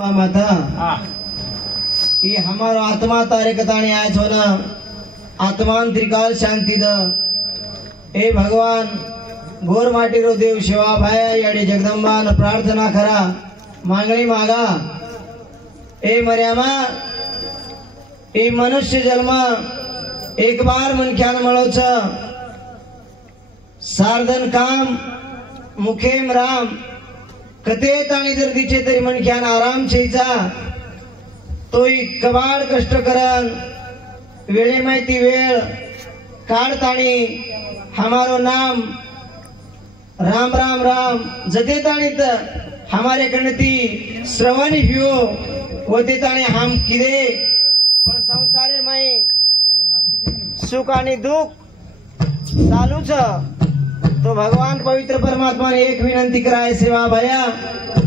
माता ये हमारो आत्मा तारे कताने आए छो ना आत्मान त्रिकाल शांति द ए भगवान गोर माटी रो देव शिवा भाया याडी जगदंबा न प्रार्थना करा मागणी मागा ए मर्यामा ए मनुष्य जन्म एक बार मनख्यान मळोच सार्धन काम मुखेम राम कथेत आणि जर तिचे तरी मनख्यान आराम छेचा तोय कबाड कष्ट करन वेळे माहिती वेळ काढताणी हमारो नाम राम राम राम जते ताणीत हमारे गणती श्रवणी भियो होते ताणी हम किदे पण संसारे माई सुख आणि दुःख चालूच तो भगवान पवित्र परमात्मा ने एक विनंती कराय सेवा भया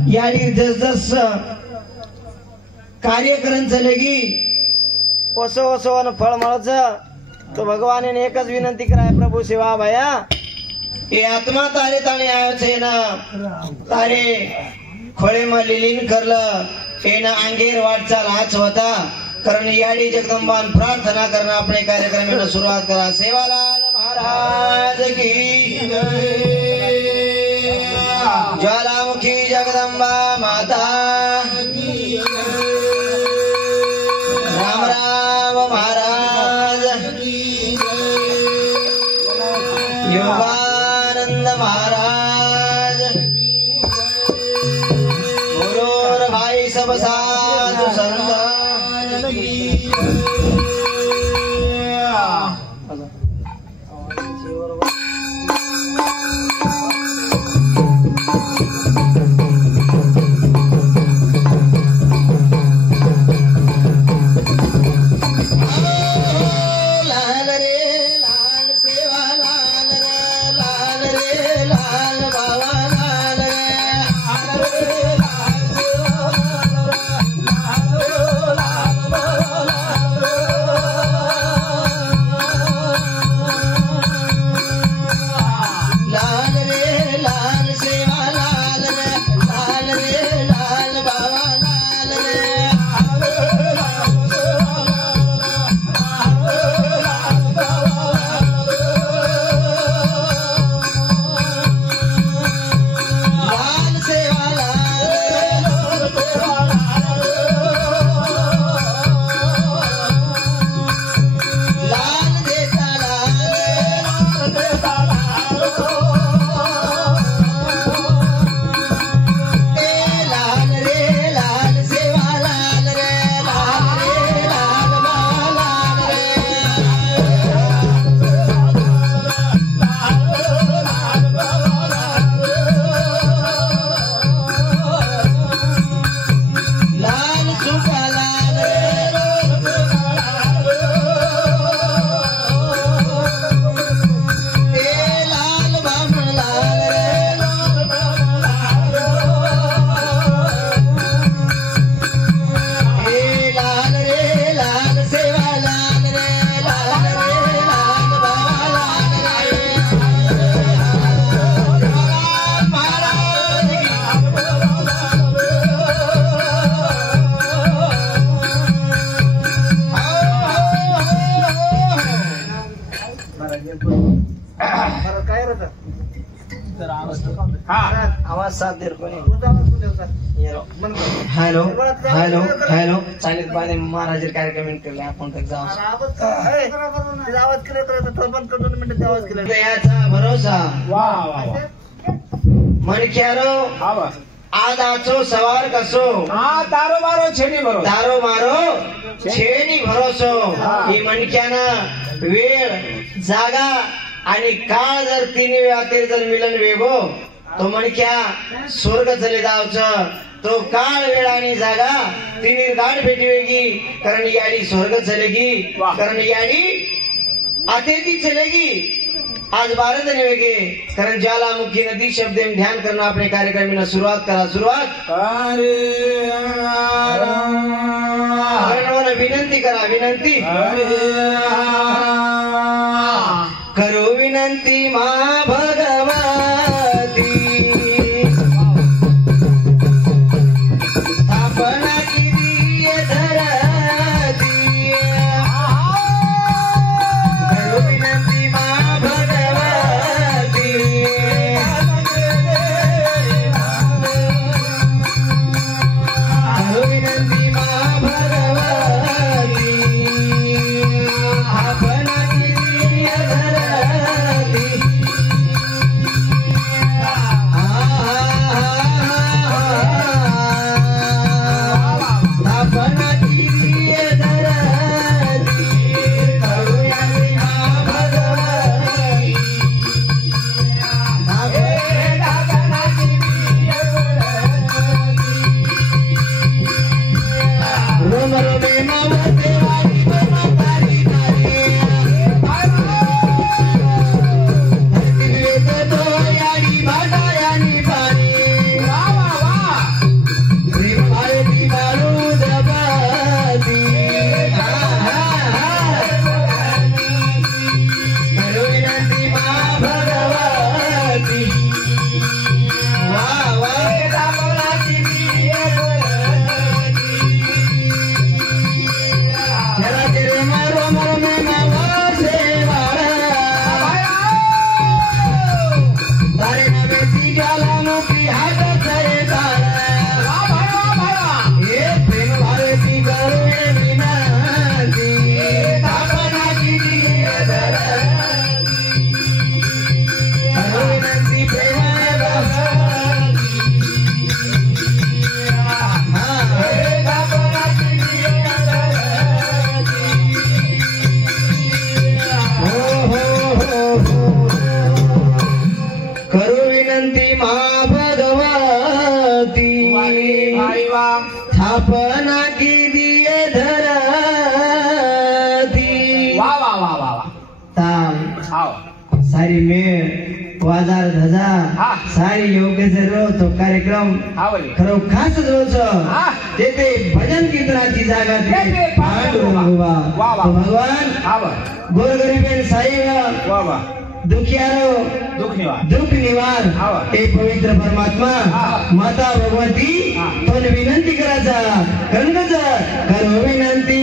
याडी जस जस कार्य करन चलेगी ओसो ओसो न फळ मळच तो भगवान ने एकच विनंती कराय प्रभु सेवा भया ये आत्मा तारे ताणे आयो छे ना तारे खोळे में लीलीन करल एना अंगेर वाटचाल हाच होता कारण याडी जगदंबान प्रार्थना करना अपने कार्यक्रम में शुरुआत करा सेवालाल महाराज की जय ज्वालामुखी जगदंबा माता की राम राम महाराज की योगानंद महाराज गुरुर भाई सब साधु संत आवाज साथ दे हेलो हेलो हेलो चालीस बारे महाराज कार्यक्रम केले आपण तक जाऊ आवाज केले तर बंद करून मिनिट आवाज केले याचा भरोसा वाह वाह मनक्यारो आवाज आज आचो सवार कसो हां तारो मारो छेनी भरोसो ही मनक्याना वेळ जागा आणि काळ जर तिन्ही वेळातील जर मिलन वेगो तो मनक्या स्वर्ग चले जावच तो काळ वेळ आणि जागा तिन्ही गाठ भेटी वेगी कारण याडी स्वर्ग चलेगी कारण याडी आतेती चलेगी आज भारत ने वेगे कारण ज्वालामुखी नदी शब्द में ध्यान करना अपने कार्यक्रम में शुरुआत करा शुरुआत विनंती करा विनंती करो विनंती मां भगवती स्थापना स्थापना की दिए धरती वा वा वा वा वा ताल आओ सारी मेळ वाजार धजा हा. सारी योग्य सर्व तो कार्यक्रम आवडली खरो खास जोच हा. तेथे भजन कीर्तनाची जागा तेथे तिथे पांडुरंग पांडुरंग वा वा. तो भगवान आवा गोरगरीबेन साहेब वा वा दुखियारो दुःख निवार दुःख निवार हा. हे पवित्र परमात्मा हा. माता भगवती हा. तो विनंती करायचा कणगच करो विनंती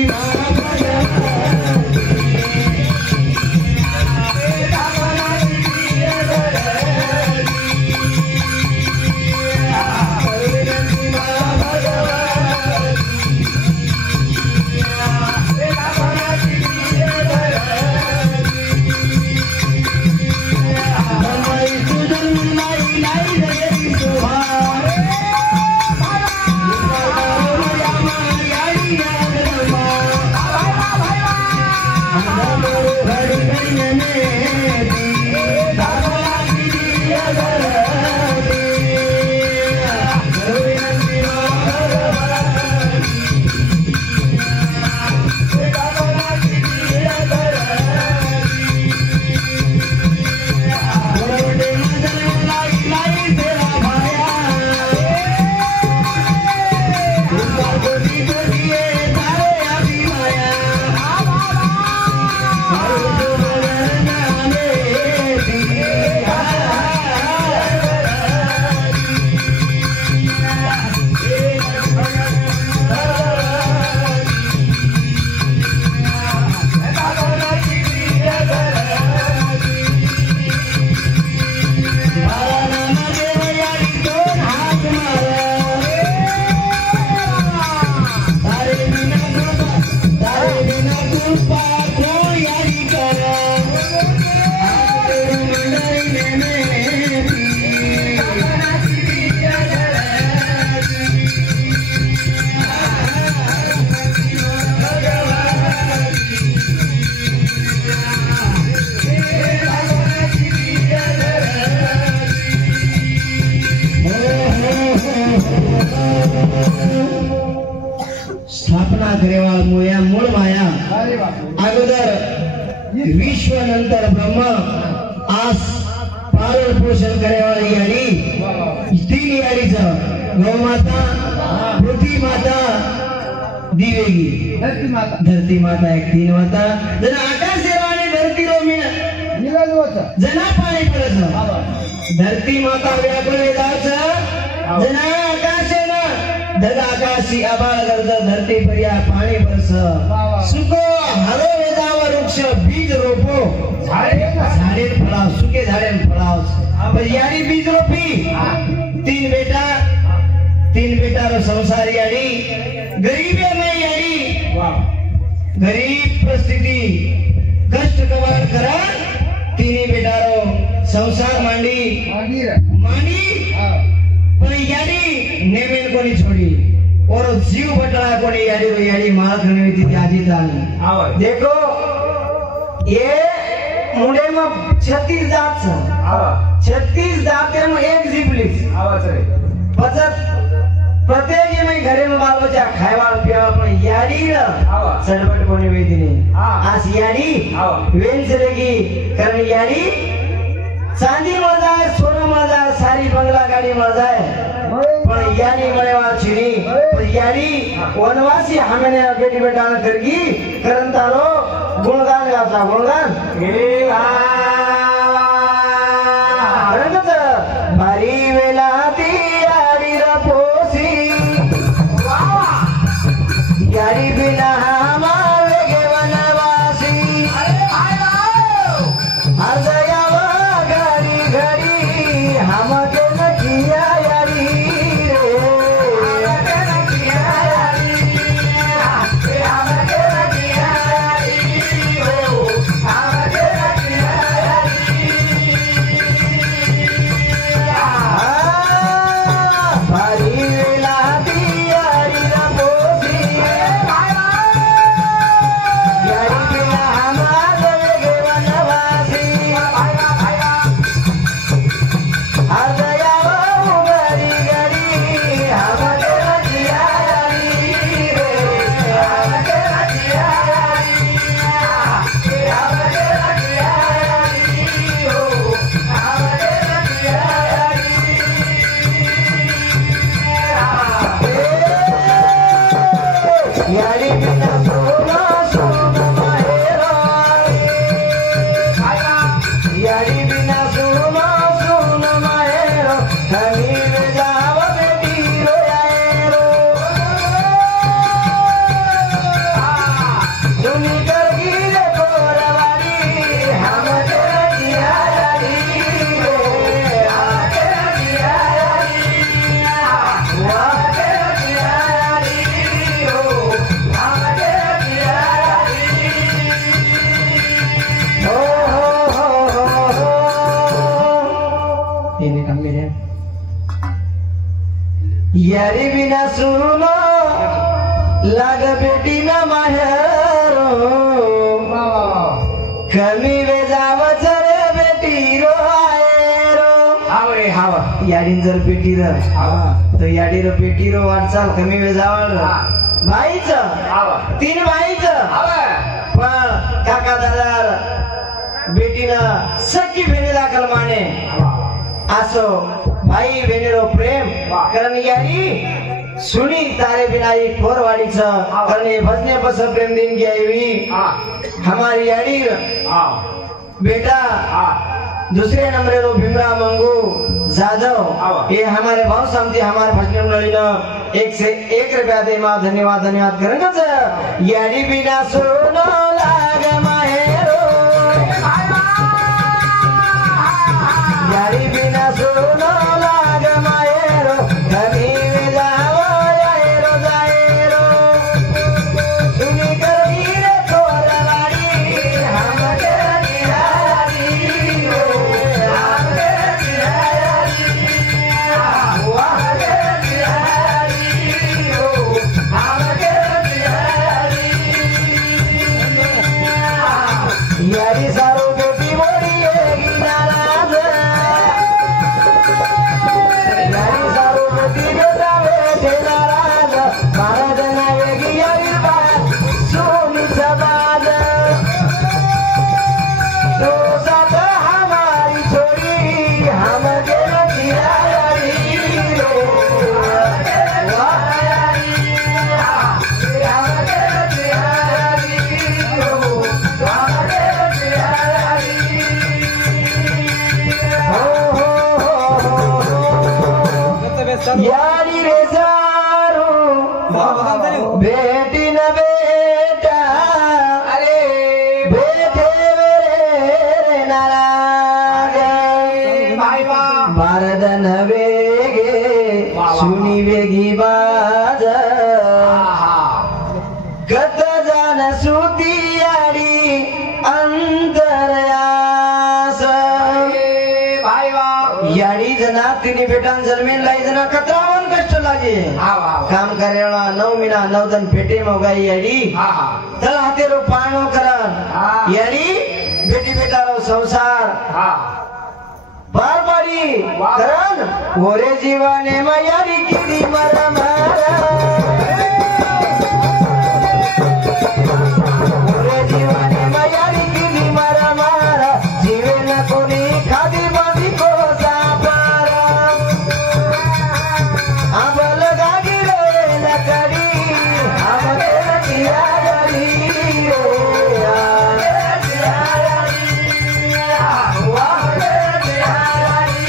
स्थापना करेवाळ मूळ माया अरे वा अगोदर विश्व नंतर ब्रह्म आस पालन पोषण करेवाळी आणि वा वा तीन याडीचं गौमाता पृथ्वी माता दिवेगी धरती माता धरती माता एक तीन माता जण आकाश आणि धरती रोमिन निघाल होतं जना पाणी पडत धरती माता व्याकुळ वेदाचं जना आकाशे ना धग आकाशी आबाळ गर्ज धरती पर्या पाणी बरस सुको हरो वेदावर वृक्ष बीज रोपो झाडे फळाव सुके झाडे फळाव यारी बीज रोपी तीन बेटा रो संसारी आणि गरीबी में यारी गरीब परिस्थिती कष्ट कवाड करा तिन्ही बेटारो संसार मांडी पण यारी नेमेन कोणी छोड़ी और जीव बटला कोणी याडी माळ खणवी ती आजी चालली देखो ये मुंडे में 36 जात 36 जाते में एक जीवलीस प्रत्येक में घरे में बाल बच्चा खायवाळ पियावाळ पण याडी सडबड कोणी वेदीने आज याडी वेन चलेगी कारण याडी चांदी मजा आहे सोनं मजा आहे सारी बंगला गाडी मजा आहे पण यानी मळेवाळ छिणी पण यानी वनवासी हामेने बेटी बेटाला करगी करंत आलो गुणगान गाता गुणगान भारी वेला ती याडी रपोसी याडी बिना हमारे गे वनवासी अर्धयावा घड़ी घड़ी हमके नकिया यारी हमके नकिया यारी यारी बिना सोना सोना माहेरो यारी बिना सोना सोना माहेरो धनी वे जाव बेटी रो आएरो सुनी कर गिरे कोरवाड़ी हम तेरा दिया यारी रे तेरा दिया यारी वाह तेरा दिया यारी रो हम तेरा दिया यारी हो ini kami ya यारी बिना सुनो लाग बेटी ना माहेरो कमी वे जाव चरे बेटी रो आएरो हावे हावा यारी जर बेटी र तो याडी रो बेटी रो वाटचाल कमी वे जावल भाईच हावा तीन भाईच हावा पण काका दादा बेटीला सखी बहिणी दाखल माने असो भाई बहिणीरो प्रेम कारण यारी सुनी तारे बिना एक फोरवाडीच कारण हे भजने बस प्रेम दिन की आई हमारी यारी बेटा दूसरे नंबर रो भीमराव मंगू जाधव ये हमारे बहुत समझे हमारे भजने मंडली ने 1 से 1 रुपया दे मां धन्यवाद धन्यवाद करेंगे यारी बिना सोनो लाग माहेरो यारी बिना सोनो लाग माहेरो धनी वे जावो जाएरो जाएरो सुनी कर गिरे कोरवाड़ी हम तेरा दिया यारी रो हम तेरा दिया यारी वाह तेरा दिया यारी रो हम तेरा दिया यारी यारी सारो बेटी मोरी एगी नाराज यारी सारो बेटी बेटा बेटे नाराज महाराज नावेगी यारी बात सोनी सबाद तो साथ हमारी छोड़ी हम तेरा दिया यारी रो वाह यारी हम तेरा दिया यारी रो हम तेरा दिया यारी हो यारी रे सारो बेटी न बेटा अरे बेटे रे नाराज भाई वा भारदन वेगे सुनी वेगी बाज कत जान सुती यारी अंतरयास भाई वा याडी जना तिने बेटान जन्मेन लाई जना कत्रावन कष्ट लागे हावा काम करेला 9 महिना 9 दिन पेटे मोगाई याडी हा चल हातेरो पाणो करन हाँ। याडी बेटी बेटारो संसार हा पार पाडी वाह। करन ओरे जीवने मा याडी किरी मरा मारा ओरे जीवने मा याडी किरी मरा मारा जीवे न कोणी खादी बांधी को सापारा आबल गाडी रे लकडी हम तेरा दिया यारी रो तेरा दिया यारी वाह तेरा दिया यारी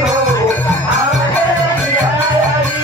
रो हम तेरा दिया यारी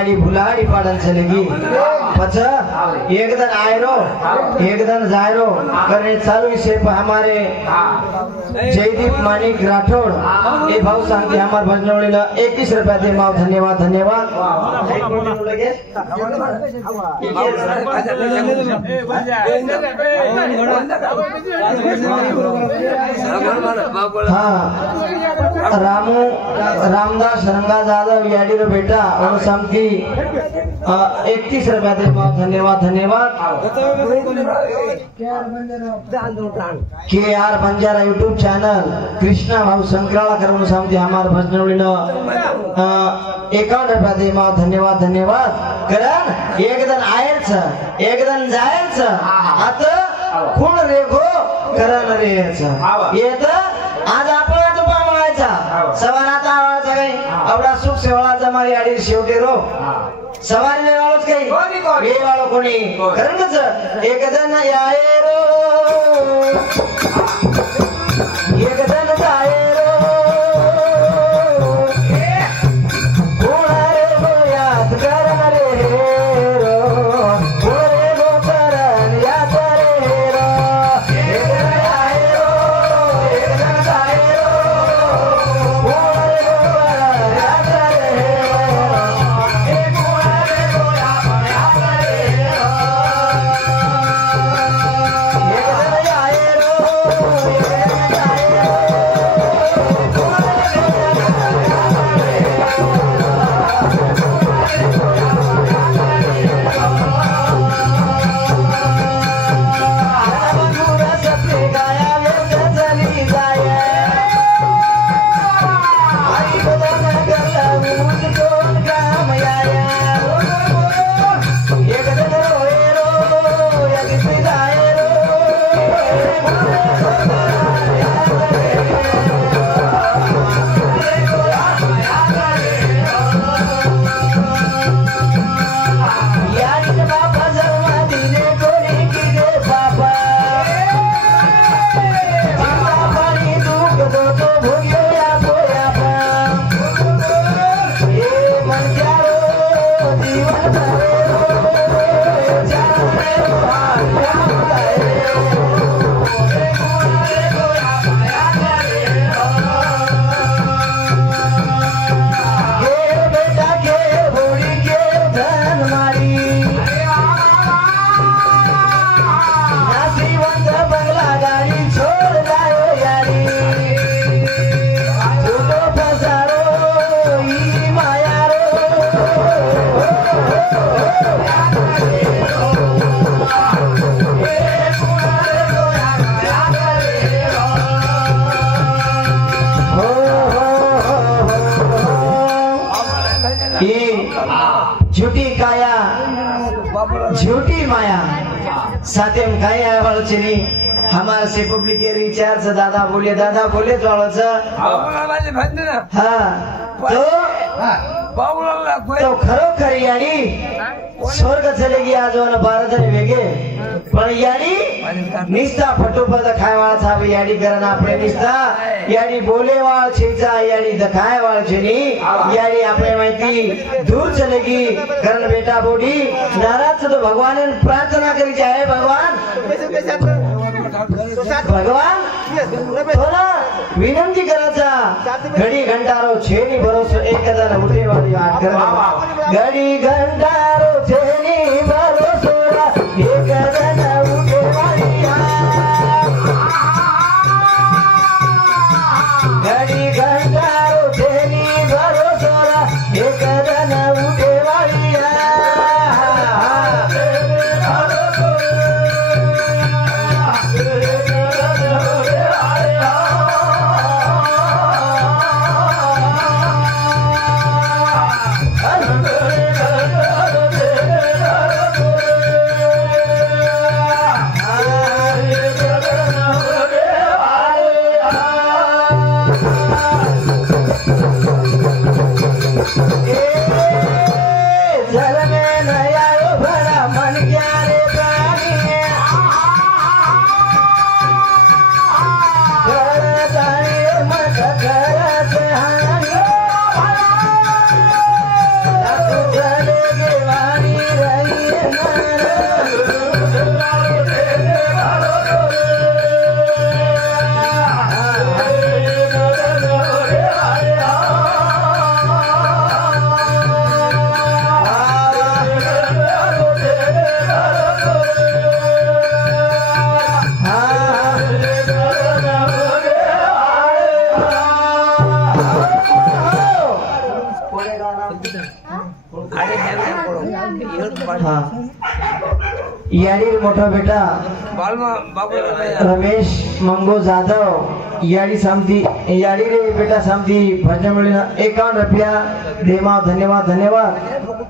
याडी भुलाड़ी पाड़न चलेगी पचा एक दिन आए रो एक दिन जाए रो करने चालू से हमारे जयदीप मानिक राठौड़ ये भाव सांगते हमारे भजनोड़ीला 21 रुपया दे माव धन्यवाद धन्यवाद हाँ रामू रामदास रंगा जादव याडी रो बेटा और समती 31 रुपया दे माव धन्यवाद धन्यवाद KR Banjara YouTube channel Krishna भाऊ संकराला करून समती हमारे भजनोड़ीला 51 रुपया दे माव धन्यवाद धन्यवाद कारण एक दिन आयच एक दिन जायच आता कोण रे गो करण रे येत आज आपण तुपा म्हणायचा सवाराचा आवाजा काही आवडा सुख सेवाळाचा मारी आडी शेवटे रो सवारी लेवाळच काही वेवाळ कोणी खरंच एक दिन याय रो एक दिन जाय रो कोण रे गो याद करण रे रो कोण रे गो करण याद रे रो एक दिन याय रो एक दिन जाय रो कोण रे गो करण याद रे रो एक कोण रे गो याद रे रो एक दिन याय रो एक दिन जाय झूठी काया झूठी माया साथेम काया वाळचेनी हमारे से पब्लिक के रिचार्ज दादा बोले तो हाँ तो खरोखर याडी स्वर्ग चलेगी आज भारत वेगे पण याडी निस्ता फटोपद खायवाळ छावे याडी करन आपले निस्ता याडी बोलेवाळ छेचा याडी दखायवाळ छेनी याडी आपले माहिती दूर चलेगी करन बेटा बोडी नाराज तो भगवान ने प्रार्थना करी जाए भगवान थोड़ा विनंती करायचा घडी घंटारो छेनी भरोसा एक जण उठेवाडी आठ घडी घंटारो छेनी भरोसा एक जण उठेवाडी घडी घंटारो छेनी भरोसा एक जण उठेवाडी याडी मोठा बेटा रमेश मंगो जाधव याडी सामती याडी रे बेटा सामती भजन मिळेल 51 रुपया देमा धन्यवाद धन्यवाद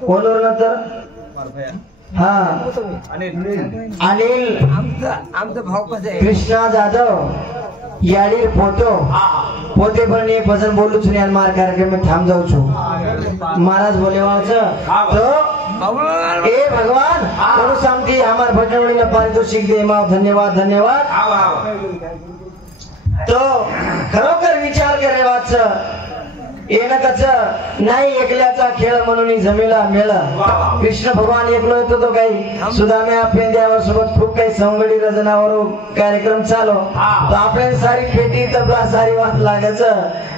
कोणवर नंतर हा अनिल आमचं भाऊ कसं आहे कृष्णा जाधव याडी पोतो पोते पण एक भजन बोलू છું અને માર કાર્યક્રમ में થામ જાઉં છું महाराज बोलेवा છે તો ए भगवान થોડું શાંતિ અમાર ભજનવળીને પારિતોષિક દે એમાં ધન્યવાદ ધન્યવાદ તો खरोखर विचार करे વાત છે एना कसं नाही एकल्याचा खेळ म्हणून जमेला मेळ कृष्ण भगवान एकलो होतो तो काही सुदाम्या पेंद्यावर सोबत खूप काही सवंगडी रचनावर कार्यक्रम चालू तो आपण सारी पेटी तबला सारी वाट लागायच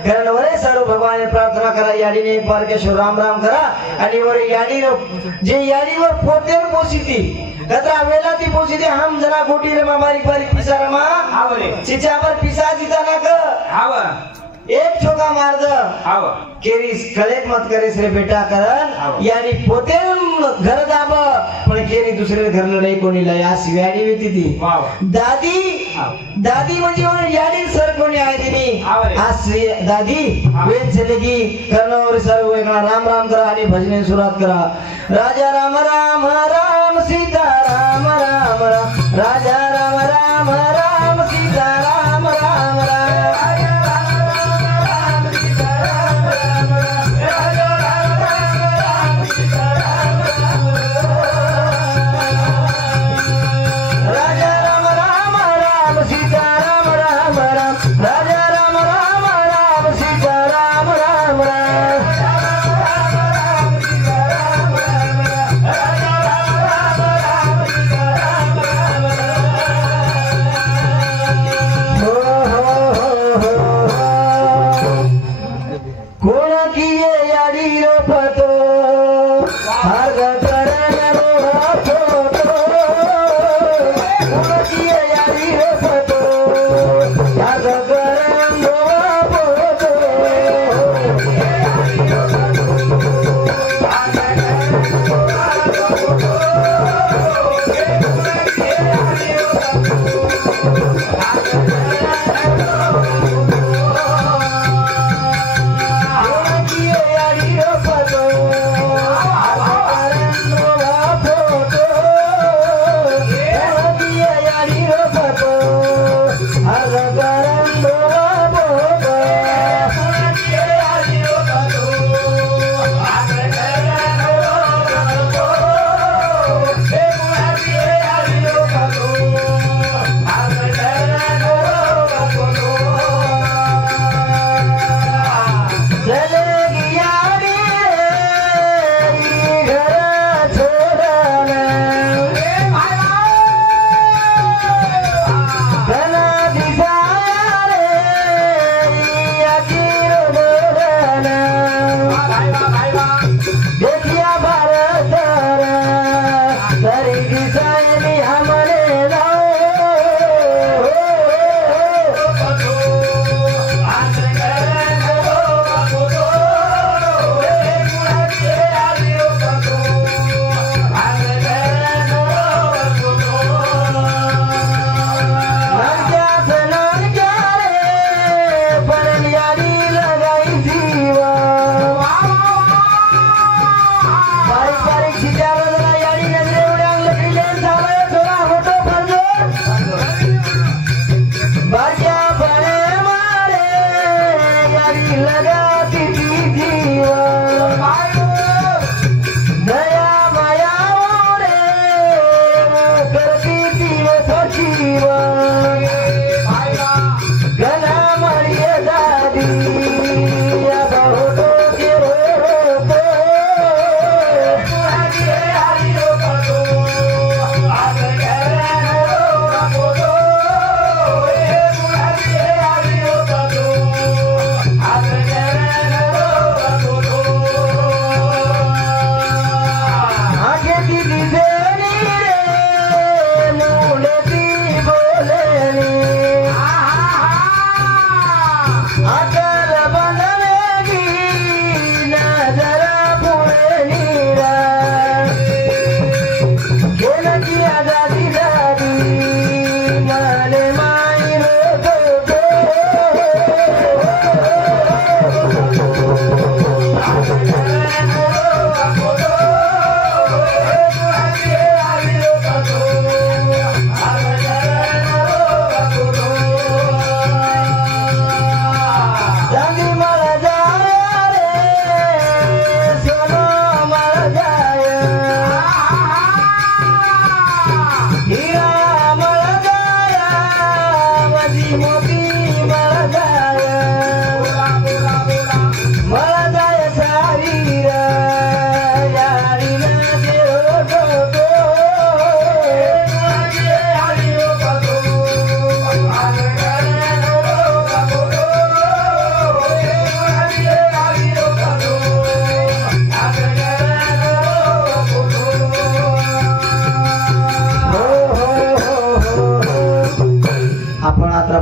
कारण वरे सर्व भगवान प्रार्थना करा याडीने पारकेश्वर राम राम करा आणि वर याडी जे याडीवर पोतेर पोसिती कतरा वेला ती पोसिती हम जना गोटी रे मारी पारी पिसारमा चिचावर पिसा जिता ना क एक ठोका मार द केरीस कलेक मत करेस रे बेटा करण यानी पोते घर दाब पण केरी दुसरे घर लढाई कोणी लय अशी व्याडी होती ती दादी दादी म्हणजे याडी सर कोणी आहे तिनी अशी दादी वेळ चले की कर्णवर सर्व एक राम राम करा आणि भजने सुरुवात करा राजा राम राम राम सीता राम राम राम राजा राम राम राम सीता राम राम राम राजा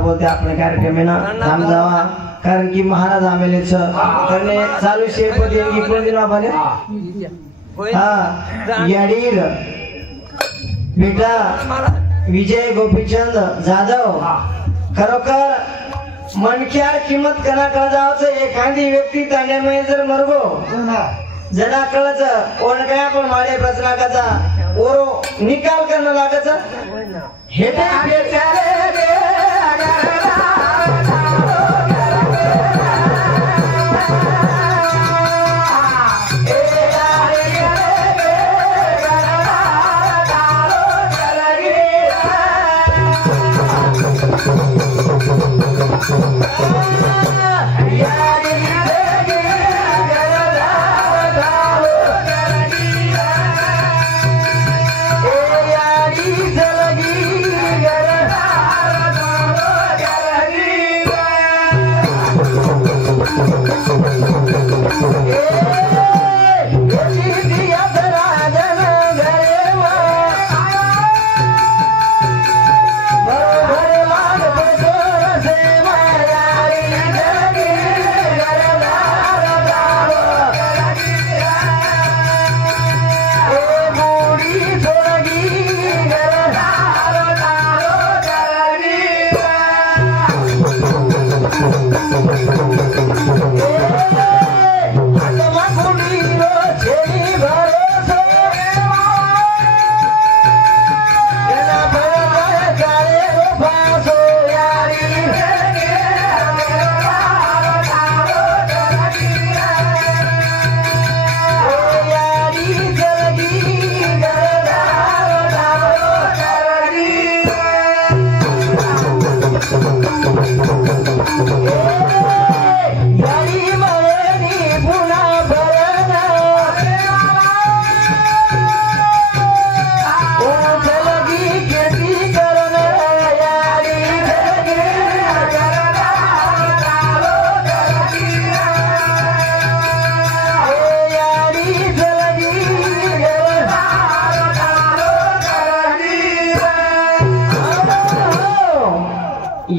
बोलते आपल्या कार्यक्रम थांब जावा कारण की महाराज आमेले करणे चालू शेपती इकडून दिला आपण हा याडीर बेटा विजय गोपीचंद जाधव खरोखर मनक्या किंमत करा कळजावच एखादी व्यक्ती तांड्यामध्ये जर मरगो जना कळच ओणकाया पण माळे प्रश्नाकाचा ओरो निकाल करणं लागच हे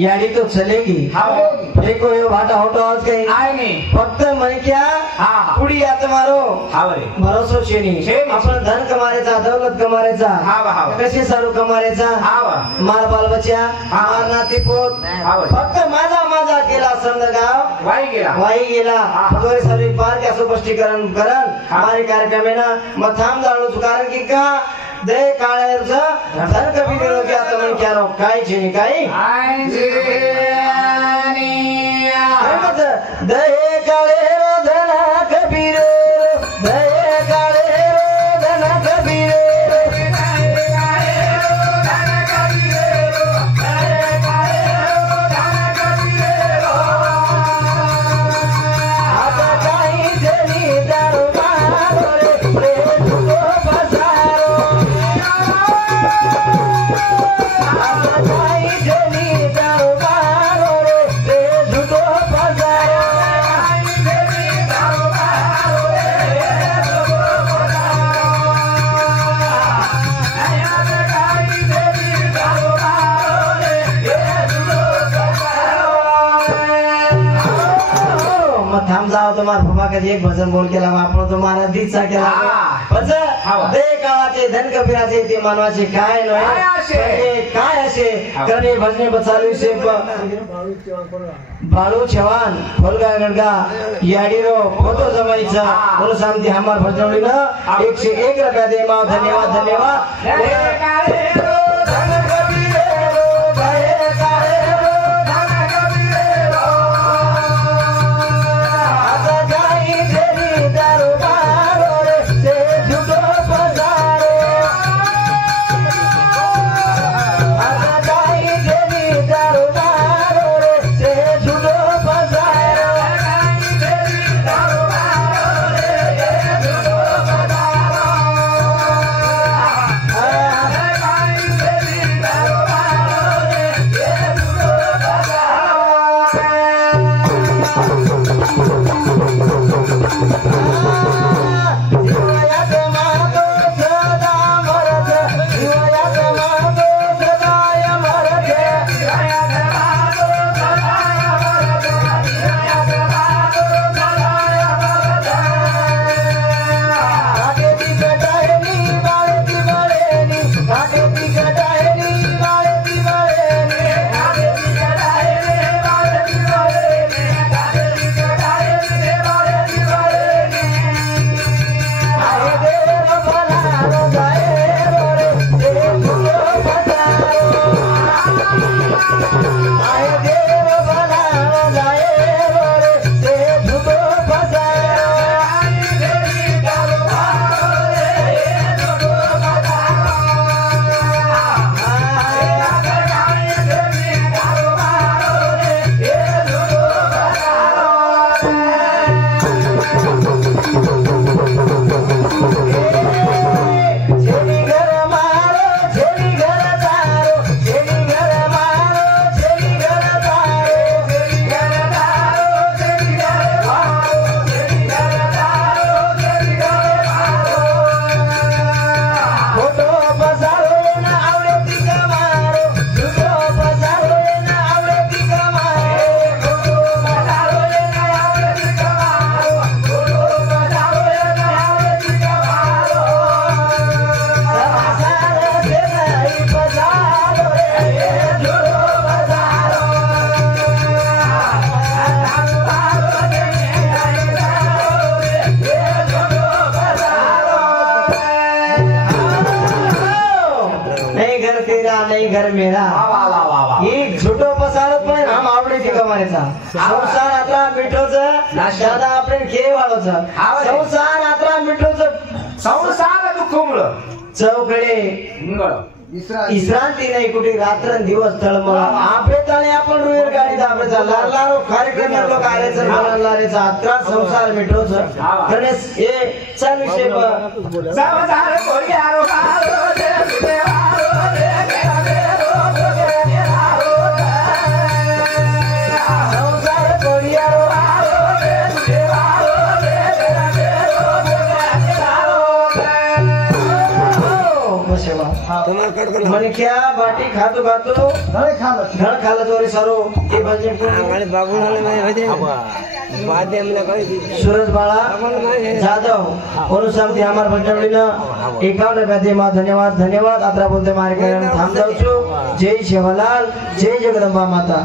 याडी तो चलेगी देखो ये भाटा होटो आज कहीं आए नहीं फक्त मन क्या पुढी आता मारो भरोसो छेनी आपण धन कमारेचा दौलत कमारेचा कसे सारू कमारेचा मार बाल बच्चा मार नाती पोत फक्त माझा माझा केला समजा गाव वाई गेला तोरे सर्व पार क्या स्पष्टीकरण करण हमारे कार्यक्रम में ना मथाम जाणू कारण की का दे काळेरचा धन कमी दिलो की आता मन क्या रो काय छेनी काय दहे काळेर धन कबीर दहे काळेर धन कबीर आता काही जणी दारू मारो रे तुझो बसारो थांब जाओ तुम्हाला बाबा कधी एक भजन बोल केला आपण तुम्हाला दीचा केला भजन दे काळाचे धन कबीराचे ते मानवाचे काय नव्हे काय असे करणे भजने बचालू से बाळू चव्हाण फलगा गणगा याडीरो फोटो जमायचा म्हणून सांगते हमार भजनवळीनं 101 रुपया दे माव धन्यवाद धन्यवाद नहीं घर मेरा एक झुटो पसारत पण हम आवडे ती कमारेचा संसार आत्रा मिठोच दादा आपण खेळ वाळोच संसार आत्रा मिठोच संसार दुखुमळ चौकडे विश्रांती नाही कुठे रात्रंदिवस तळमळ आपले तळे आपण रुयर गाडी दाबेचा लालारो कार्यक्रम लोक आलेच बोलायला आत्रा संसार मिठोच गणेश हे चल विषय संसार कोणी आरो મને क्या बाटी खातो खातो घर खाला चोरी सारो ये भजन हमारे बाबू सूरज बाळा जाधव और सांगते हमार भजनवळीनं 51 रुपया दे मा धन्यवाद धन्यवाद आत्रा बोलते मारे थांब जाऊ जय शेवलाल जय जगदंबा माता।